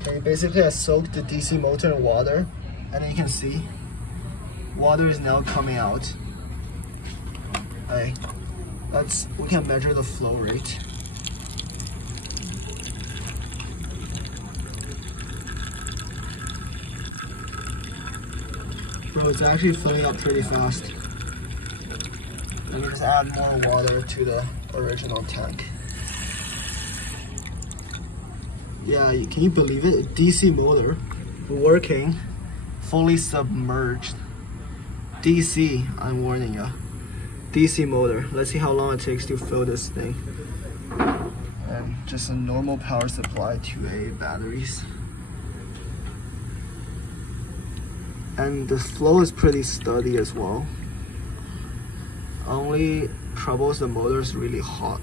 Okay, basically I soaked the DC motor in water, and you can see water is now coming out. Okay, we can measure the flow rate. Bro, it's actually filling up pretty fast. Let me just add more water to the original tank. Yeah, can you believe it? A DC motor working, fully submerged. DC, I'm warning you. DC motor. Let's see how long it takes to fill this thing. And just a normal power supply, 2A batteries. And the flow is pretty steady as well. Only trouble is the motor is really hot.